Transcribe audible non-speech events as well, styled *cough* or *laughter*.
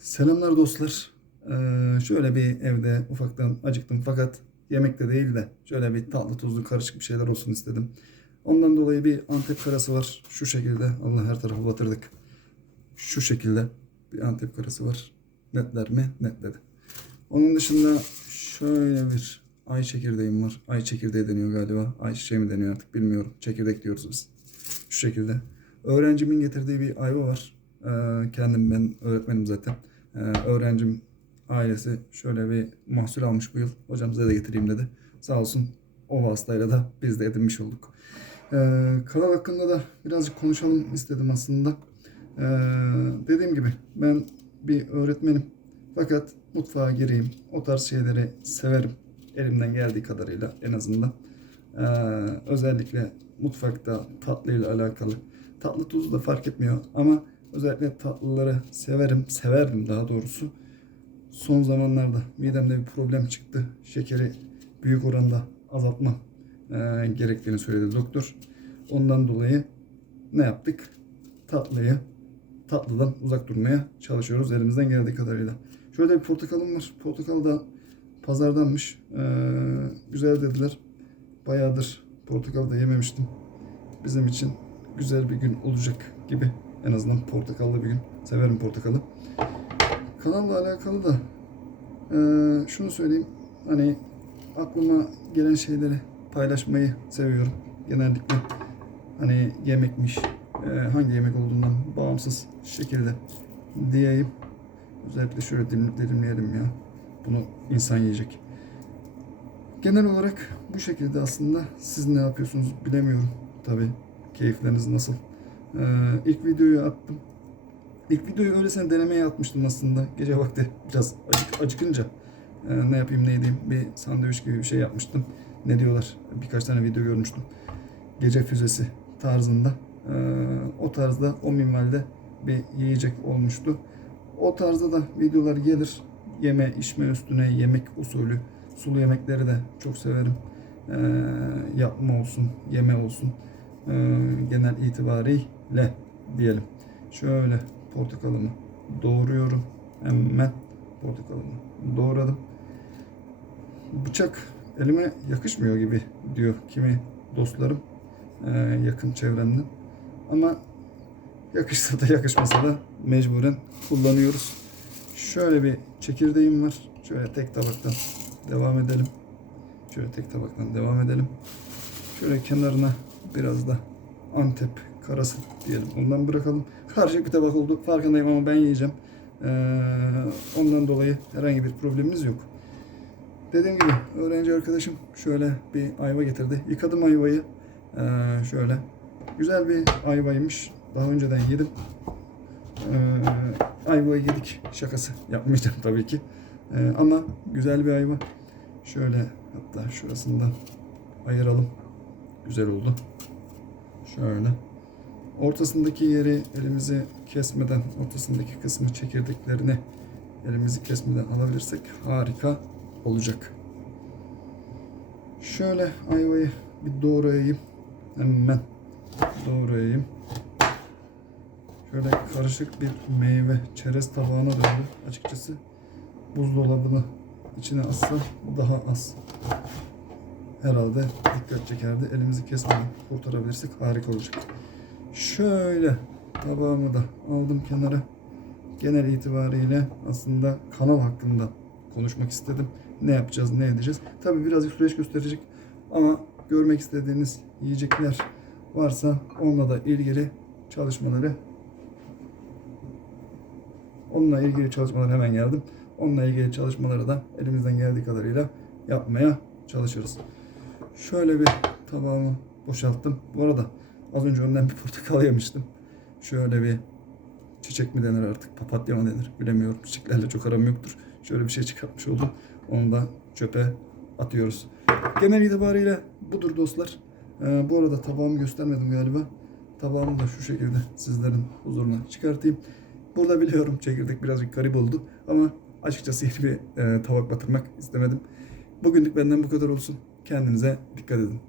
Selamlar dostlar. Ee, şöyle bir evde ufaktan acıktım fakat yemek de değil de şöyle bir tatlı tuzlu karışık bir şeyler olsun istedim. Ondan dolayı bir Antep karası var. Şu şekilde. Allah her tarafı batırdık. Şu şekilde bir Antep karası var. Netler mi? Netledi. Onun dışında şöyle bir ay çekirdeğim var. Ay çekirdeği deniyor galiba. Ay çiçeği mi deniyor artık bilmiyorum. Çekirdek diyoruz biz. Şu şekilde. Öğrencimin getirdiği bir ayva var. Ee, kendim ben öğretmenim zaten. Ee, öğrencim ailesi şöyle bir mahsul almış bu yıl. Hocam size de getireyim dedi. Sağ olsun o vasıtayla da biz de edinmiş olduk. Ee, kanal hakkında da birazcık konuşalım istedim aslında. Ee, dediğim gibi ben bir öğretmenim. Fakat mutfağa gireyim. O tarz şeyleri severim. Elimden geldiği kadarıyla en azından. Ee, özellikle mutfakta tatlıyla alakalı. Tatlı tuzu da fark etmiyor ama özellikle tatlıları severim. Severdim daha doğrusu. Son zamanlarda midemde bir problem çıktı. Şekeri büyük oranda azaltmam e, gerektiğini söyledi doktor. Ondan dolayı ne yaptık? Tatlıyı tatlıdan uzak durmaya çalışıyoruz elimizden geldiği kadarıyla. Şöyle bir portakalım var. Portakal da pazardanmış. Ee, güzel dediler. Bayağıdır portakal da yememiştim. Bizim için güzel bir gün olacak gibi. En azından portakallı bir gün. Severim portakalı. Kanalla alakalı da ee, şunu söyleyeyim. Hani aklıma gelen şeyleri paylaşmayı seviyorum. Genellikle hani yemekmiş, e, hangi yemek olduğundan bağımsız şekilde diyeyim. Özellikle şöyle dilim, dilimleyelim ya. Bunu insan yiyecek. Genel olarak bu şekilde aslında siz ne yapıyorsunuz bilemiyorum. Tabi keyifleriniz nasıl. Ee, ilk videoyu attım. İlk videoyu öylesine denemeye atmıştım aslında. Gece vakti biraz acık, acıkınca e, ne yapayım ne edeyim bir sandviç gibi bir şey yapmıştım. Ne diyorlar birkaç tane video görmüştüm. Gece füzesi tarzında. Ee, o tarzda o minvalde bir yiyecek olmuştu. O tarzda da videolar gelir. Yeme içme üstüne yemek usulü sulu yemekleri de çok severim. Ee, yapma olsun, yeme olsun. Ee, genel itibariyle diyelim. Şöyle portakalımı doğruyorum. Hemen portakalımı doğradım. Bıçak elime yakışmıyor gibi diyor kimi dostlarım ee, yakın çevremden. Ama yakışsa da yakışmasa da mecburen kullanıyoruz. Şöyle bir çekirdeğim var. Şöyle tek tabaktan devam edelim. Şöyle tek tabaktan devam edelim. Şöyle kenarına biraz da Antep karası diyelim. Ondan bırakalım. Karışık bir tabak oldu. Farkındayım ama ben yiyeceğim. Ee, ondan dolayı herhangi bir problemimiz yok. Dediğim gibi öğrenci arkadaşım şöyle bir ayva getirdi. Yıkadım ayvayı. Ee, şöyle. Güzel bir ayvaymış. Daha önceden yedim. Ee, ayvayı yedik şakası yapmayacağım *laughs* tabii ki. Ee, ama güzel bir ayva. Şöyle hatta şurasından ayıralım. Güzel oldu. Şöyle. Ortasındaki yeri elimizi kesmeden, ortasındaki kısmı çekirdeklerini elimizi kesmeden alabilirsek harika olacak. Şöyle ayvayı bir doğrayayım. Hemen doğrayayım. Şöyle karışık bir meyve çerez tabağına döndü açıkçası. Buzdolabını içine atsa daha az herhalde dikkat çekerdi. Elimizi kesmeden kurtarabilirsek harika olacak. Şöyle tabağımı da aldım kenara. Genel itibariyle aslında kanal hakkında konuşmak istedim. Ne yapacağız, ne edeceğiz. Tabii birazcık süreç gösterecek ama görmek istediğiniz yiyecekler varsa onunla da ilgili çalışmaları onunla ilgili çalışmalar hemen geldim. Onunla ilgili çalışmaları da elimizden geldiği kadarıyla yapmaya çalışırız. Şöyle bir tabağımı boşalttım. Bu arada az önce önden bir portakal yemiştim. Şöyle bir çiçek mi denir artık, papatya mı denir bilemiyorum. Çiçeklerle çok aram yoktur. Şöyle bir şey çıkartmış oldum. Onu da çöpe atıyoruz. Genel itibariyle budur dostlar. Ee, bu arada tabağımı göstermedim galiba. Tabağımı da şu şekilde sizlerin huzuruna çıkartayım. Burada biliyorum çekirdek birazcık garip oldu ama açıkçası yeni bir e, tabak batırmak istemedim. Bugünlük benden bu kadar olsun. Kendinize dikkat edin.